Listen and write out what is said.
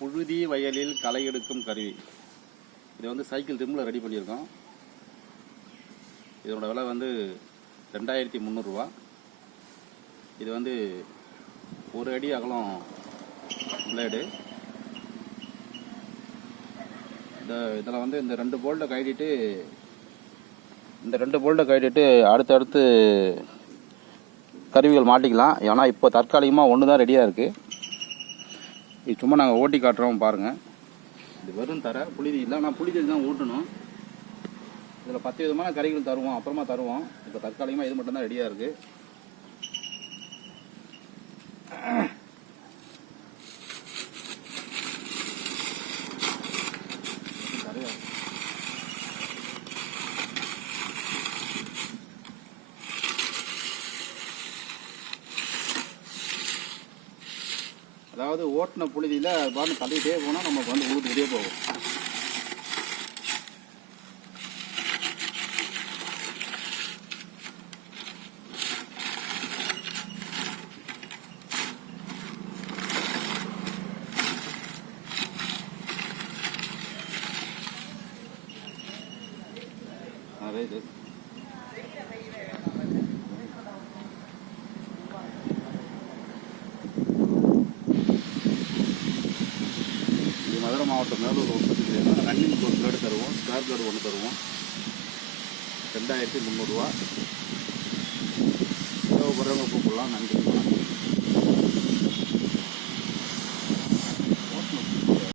புழுதி வயலில் களை எடுக்கும் கருவி. இது வந்து சைக்கிள் ரிம்மில் ரெடி பண்ணியிருக்கோம். இதனோட விலை வந்து ரெண்டாயிரத்தி முந்நூறுரூவா இது வந்து ஒரு அடி அகலம் பிளேடு இந்த இதில் வந்து இந்த ரெண்டு போல்ட்டை கைடிட்டு இந்த ரெண்டு போல்ட்டை கைடிட்டு அடுத்தடுத்து கருவிகள் மாட்டிக்கலாம். ஏன்னா இப்போ தற்காலிகமாக ஒன்று தான் ரெடியாக இருக்குது இது சும்மா நாங்கள் ஓட்டி காட்டுறோம் பாருங்கள் இது வெறும் தர புளிதி இல்லை ஆனால் புளிதி தான் ஓட்டணும் இதில் பத்து விதமான கறிகள் தருவோம் அப்புறமா தருவோம். இப்போ தற்காலிகமாக இது மட்டும்தான் ரெடியாக இருக்குது அதாவது ஓட்டின புழுதியில் பாட்டு தள்ளிட்டே போனால் நமக்கு வந்து உழுதுகிட்டே போகும். அதே மதுரை மாவட்டம் மேலூர் உற்பத்தி செய்யணும் ரன்னிங் ஒரு பிளேடு தருவோம். ஸ்கொயர் பிளேடு ஒன்று தருவோம். ரெண்டாயிரத்தி முந்நூறுரூவா தேவைப்படுறவங்க கூப்பிடலாம் நன்றி.